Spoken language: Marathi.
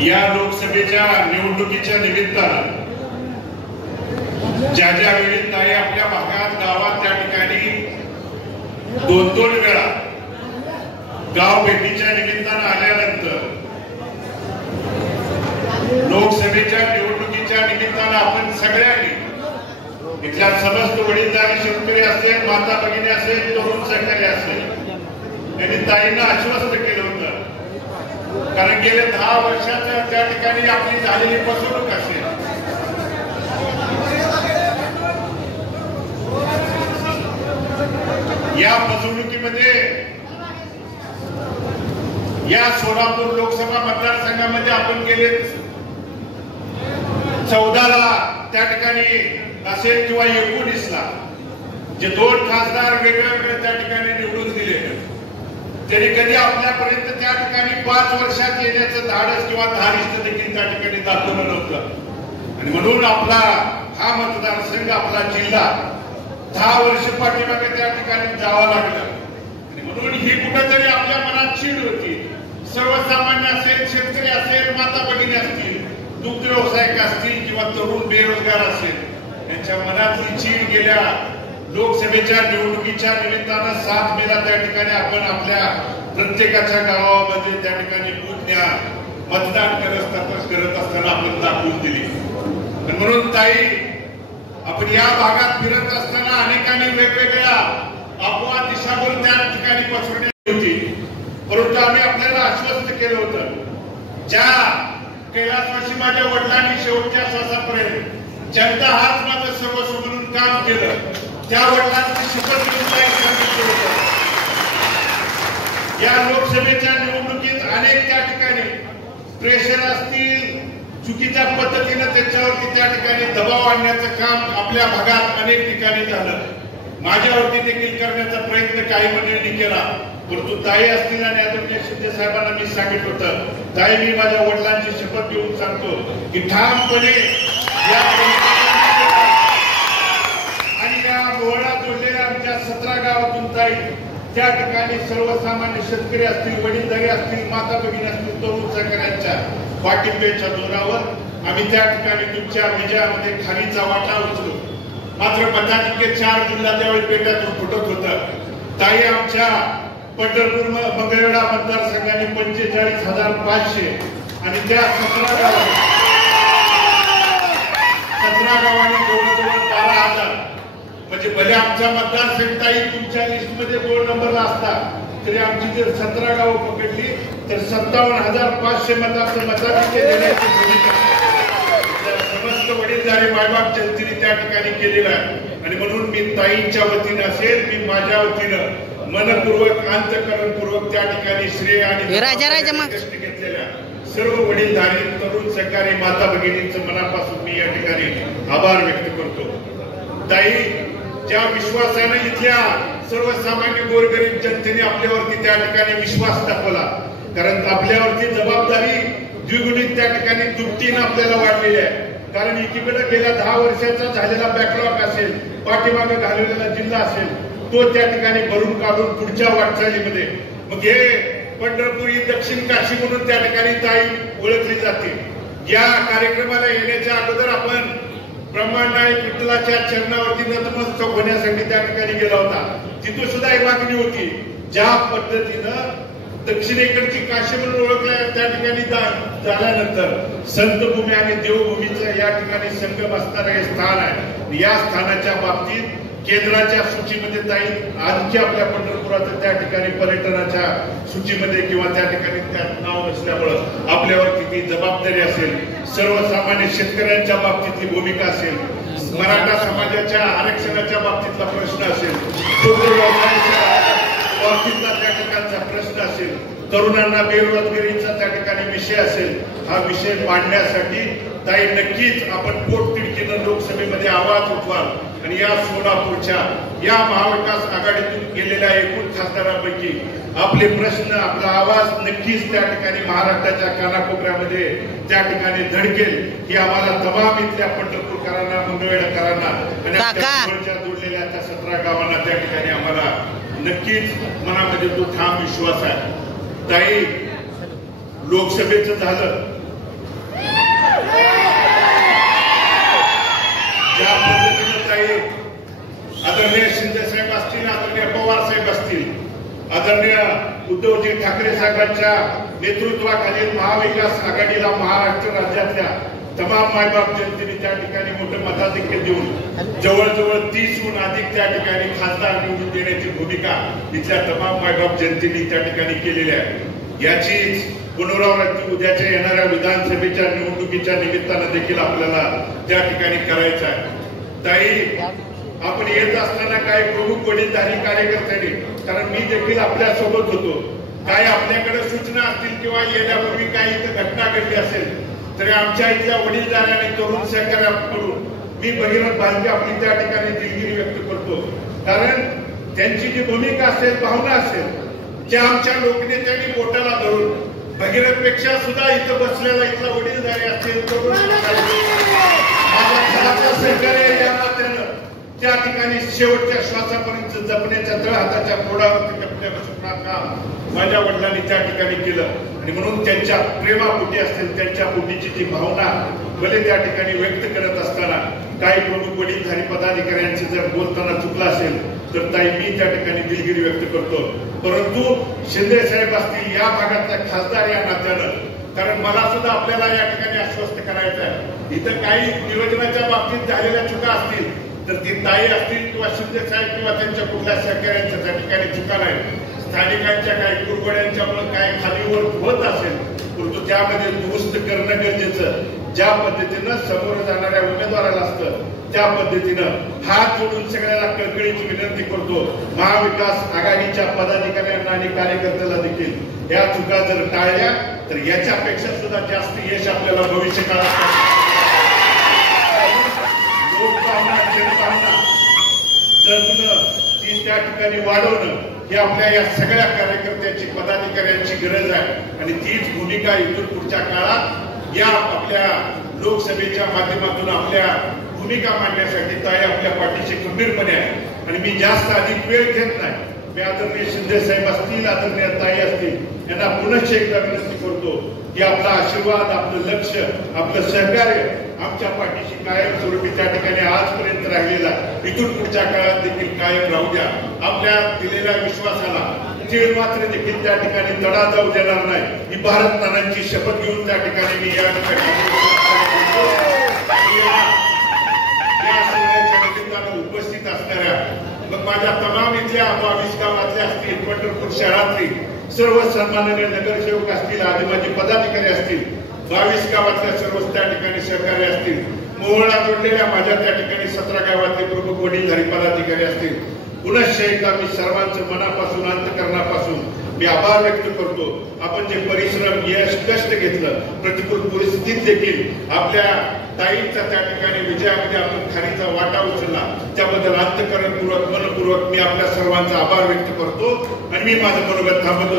या लोकसभेच्या निवडणुकीच्या निमित्तानं ज्या वेळी ताई आपल्या भागात गावात त्या ठिकाणी दोन वेळा गाव भेटीच्या निमित्तानं आल्यानंतर लोकसभेच्या निवडणुकीच्या निमित्तानं आपण सगळ्यांनी इथल्या समस्त वडीलधारी शेतकरी असेल, माता भगिनी असेल, तरुण सहकारी असेल, यांनी ताईंना आश्वस्त केलं होतं. कारण गेल्या 10 वर्षाच्या त्या ठिकाणी आपली झालेली फसवणूक असेल, या फसवणुकीमध्ये या सोलापूर लोकसभा मतदारसंघामध्ये आपण गेले 14ला त्या ठिकाणी असेल किंवा 19ला जे 2 खासदार वेगवेगळे त्या ठिकाणी निवडून दिले, त्यांनी कधी आपल्यापर्यंत त्या ठिकाणी 5 वर्षात येण्याचं धाडस किंवा धारिष्ट देखील त्या ठिकाणी दाखवलं नव्हतं. आणि म्हणून आपला हा मतदारसंघ, आपला जिल्हा 10 वर्ष पाठीमागे त्या ठिकाणी जावं लागलं. आणि म्हणून ही कुठेतरी आपल्या मनात चीड होती. सर्वसामान्य असेल, शेतकरी असेल, माता भगिनी असतील, दुग्ध व्यावसायिक असतील किंवा तरुण बेरोजगार असेल, यांच्या मनातली चीड गेल्या लोकसभेच्या निवडणुकीच्या निमित्तानं 7 मेला त्या ठिकाणी आपण आपल्या प्रत्येकाच्या गावामध्ये त्या ठिकाणी बुथण्या मतदान करत असताना आपण दाखवून दिली. म्हणून ताई, आपण या भागात फिरत असताना अनेकांनी वेगवेगळ्या अफवा दिशाभूल त्या ठिकाणी पसरवली होती, परंतु आम्ही आपल्याला आश्वस्त केलं होतं, ज्या कैलासवासी माझ्या वडिलांनी शेवटच्या श्वासापर्यंत जनता हाच माझं सर्वस्व म्हणून काम केलं, त्या वडिलांची शपथ घेऊन सांगितलं होतं. या लोकसभेच्या निवडणुकीत अनेक त्या ठिकाणी प्रेशर असतील, चुकीच्या पद्धतीनं त्याच्यावरती त्या ठिकाणी दबाव आणण्याचं काम आपल्या भागात अनेक ठिकाणी झालं. माझ्यावरती देखील करण्याचा प्रयत्न काही मंडळींनी केला, परंतु ताई असतील आणि आदरणीय शिंदे साहेबांना मी सांगितलं होतं, ताई, मी माझ्या वडिलांची शपथ घेऊन सांगतो की ठामपणे या आणि या मोहळा जोडलेल्या आमच्या 17 गावातून ताई त्या ठिकाणी सर्वसामान्य शेतकरी असतील, वडीलधारी असतील, माता भगिनी असतील, तरुण सहकाऱ्यांच्या पाठिंब्याच्या जोरावर आम्ही त्या ठिकाणी तुमच्या विजयामध्ये खालीचा वाटा उचलू. मात्र मताधिक्य 4 जिल्हा त्यावेळी पेट्यातून फुटत होतं. ताई, आमच्या पंढरपूर मंगळवेढा मतदारसंघाने 45,500 आणि त्या 17 गावांनी जवळजवळ 12,000, म्हणजे भले आमचा मतदारसंघ ताई तुमच्या लिस्टमध्ये 2 नंबरला असता तरी आमची जर 17 गावं पकडली तर 57,500 मतांचं मताधिक्य देण्याची भूमिका समस्त वडीलधारी मायबाप जनतेने त्या ठिकाणी केलेला आहे. आणि म्हणून मी ताईंच्या वतीनं असेल, मी माझ्या वतीनं मनपूर्वक, अंतःकरणपूर्वक त्या ठिकाणी श्रेय आणि कष्ट घेतलेल्या सर्व वडीलधारी, तरुण सहकारी, माता भगिनींचं मनापासून मी या ठिकाणी आभार व्यक्त करतो. ताई, ज्या विश्वासाने इथल्या सर्वसामान्य गोरगरीब जनतेने आपल्यावरती त्या ठिकाणी विश्वास दाखवला, कारण आपल्यावरती जबाबदारी द्विगुणित त्या ठिकाणी दुपटीनं आपल्याला वाढलेली आहे. कारण एकीकडे गेल्या 10 वर्षाचा झालेला बॅकलॉग असेल, पाठीमागे घालवलेला जिल्हा असेल, तो त्या ठिकाणी भरून काढून पुढच्या वाटचालीमध्ये मग हे पंढरपूर ही दक्षिण काशी म्हणून त्या ठिकाणी ताई ओळखली जाते. या कार्यक्रमाला येण्याच्या अगोदर आपण ब्रह्मांड विठ्ठलाच्या चरणावरती नतमस्तक होण्यासाठी त्या ठिकाणी गेला होता. तिथून सुद्धा एक मागणी होती, ज्या पद्धतीनं दक्षिणेकडची काशी म्हणून ओळखल्या त्या ठिकाणी झाल्यानंतर संतभूमी आणि देवभूमीचं या ठिकाणी संगम असणारं हे स्थान आहे. या स्थानाच्या बाबतीत केंद्राच्या सूचीमध्ये ताई आणखी आपल्या पंढरपुराचं त्या ठिकाणी पर्यटनाच्या सूचीमध्ये किंवा त्या ठिकाणी त्यात नाव नसल्यामुळं आपल्यावरती ती जबाबदारी असेल, सर्वसामान्य शेतकऱ्यांच्या बाबतीतली भूमिका असेल, मराठा समाजाच्या आरक्षणाच्या बाबतीतला प्रश्न असेल, बाबतीतला त्या ठिकाणचा प्रश्न असेल, तरुणांना बेरोजगारीचा त्या ठिकाणी विषय असेल, हा विषय मांडण्यासाठी ताई नक्कीच आपण पोटतिडकीनं लोकसभेमध्ये आवाज उठवाल. आणि या सोलापूरच्या या महाविकास आघाडीतून गेलेल्या एकूण खासदारांपैकी आपले प्रश्न, आपला आवाज नक्कीच त्या ठिकाणी महाराष्ट्राच्या कानाकोपऱ्यामध्ये त्या ठिकाणी धडकेल, की आम्हाला तमाम इथल्या पंढरपूरकरांना, मंगळवेढाकरांना आणि जोडलेल्या त्या 17 गावांना त्या ठिकाणी आम्हाला नक्कीच मनामध्ये तो ठाम विश्वास आहे. ताई, लोकसभेचं झालं, आदरणीय शिंदे साहेब असतील, आदरणीय पवार साहेब असतील, आदरणीय उद्धवजी ठाकरे साहेबांच्या नेतृत्वाखाली महाविकास आघाडीला महाराष्ट्र राज्यातल्या तमाम मायबाप जनतेने त्या ठिकाणी मोठं मताधिक्य देऊन जवळजवळ 30हून अधिक त्या ठिकाणी खासदार निवडून देण्याची भूमिका इथल्या तमाम मायबाप जनतेने त्या ठिकाणी केलेली आहे। याचीच पुनरावृत्ती उद्याच्या येणाऱ्या विधानसभेच्या निवडणुकीच्या निमित्तानं देखील आपल्याला त्या ठिकाणी करायचं आहे। ताई, आपण येत असताना काही प्रमुख वडीलधारी कार्यकर्त्यांनी, कारण मी देखील आपल्या सोबत होतो, काय आपल्याकडे सूचना असतील किंवा येण्यापूर्वी काही इथं घटना घडली असेल तरी आमच्या इथल्या वडीलधाऱ्याने तरुण सहकार्याकडून मी भगीरथ भालके आपली त्या ठिकाणी दिलगिरी व्यक्त करतो। कारण त्यांची जी भूमिका असेल, भावना असेल, त्या आमच्या लोकनेत्यांनी बोटाला धरून भगीरथ पेक्षा सुद्धा इथं बसलेला इथला वडीलधारी असेल, माझ्या सहकार्य या नात्यानं त्या ठिकाणी शेवटच्या श्वासापर्यंत जपण्याच्या तळहाताच्या फोडावरती टप्प्यापासून काम माझ्या वडिलांनी त्या ठिकाणी केलं आणि म्हणून त्यांच्या प्रेमापोटी असतील, त्यांच्या पोटीची जी भावना भले त्या ठिकाणी व्यक्त करत असताना काही प्रमुख वडीलधारी पदाधिकाऱ्यांचे जर बोलताना चुकलं असेल तर ताई मी त्या ठिकाणी दिलगिरी व्यक्त करतो। परंतु शिंदे साहेब असतील, या भागातल्या खासदार या नात्यानं, कारण मला सुद्धा आपल्याला या ठिकाणी आश्वस्त करायचं आहे, इथं काही नियोजनाच्या बाबतीत झालेल्या चुका असतील तर ती ताई असतील किंवा शिंदे साहेब किंवा त्यांच्या कुठल्या सहकार्यांच्या त्या ठिकाणी चुका नाही, स्थानिकांच्या काही कुरघोड्यांच्यामुळे काय खालीवर होत असेल परंतु त्यामध्ये दुरुस्त करणं गरजेचं। ज्या पद्धतीनं समोर जाणाऱ्या उमेदवाराला असतं त्या पद्धतीनं हात जोडून सगळ्याला कळकळीची विनंती करतो, महाविकास आघाडीच्या पदाधिकाऱ्यांना आणि कार्यकर्त्याला देखील या चुका जर टाळल्या तर याच्यापेक्षा सुद्धा जास्त यश आपल्याला भविष्य काळात जगणं, ती त्या ठिकाणी वाढवणं ही आपल्या या सगळ्या कार्यकर्त्यांची पदाधिकाऱ्यांची गरज आहे आणि तीच भूमिका इथून पुढच्या काळात या आपल्या लोकसभेच्या माध्यमातून आपल्या भूमिका मांडण्यासाठी ताई आपल्या पाठीशी खंबीरपणे आहे आणि मी जास्त अधिक वेळ घेत नाही। मी आदरणीय शिंदे साहेब असतील, आदरणीय ताई असतील यांना पुनश्च एकदा विनंती करतो की आपला आशीर्वाद, आपलं लक्ष, आपलं सहकार्य आमच्या पाठीशी कायमस्वरूपी त्या ठिकाणी आजपर्यंत राहिलेला इथून पुढच्या काळात देखील कायम राहू द्या। आपल्या दिलेल्या विश्वासाला तीळ मात्र देखील त्या ठिकाणी तडा जाऊ देणार नाही ही भारत नानांची शपथ घेऊन त्या ठिकाणी मी या सोहळ्याच्या निमित्तानं उपस्थित असणाऱ्या मग माझ्या तमाम इथल्या 22 गावातल्या असतील, पंढरपूर शहरातली सर्व सन्माननीय नगरसेवक असतील, आदिवासी पदाधिकारी असतील, 22 गावातल्या सर्व त्या ठिकाणी सहकारी असतील, मोहळा जोडलेल्या माझ्या त्या ठिकाणी 17 गावातले प्रमुख वडीलधारी पदाधिकारी असतील, पुनश्च एकदा मी सर्वांचं मनापासून अंतःकरणापासून मी आभार व्यक्त करतो। आपण जे परिश्रम, यश, कष्ट घेतलं, प्रतिकूल परिस्थितीत देखील आपल्या ताईंचा त्या ठिकाणी विजयामध्ये आपण खारीचा वाटा उचलला, त्याबद्दल अंतःकरणपूर्वक, मनपूर्वक मी आपल्या सर्वांचा आभार व्यक्त करतो आणि मी माझं मनोगत थांबवतो।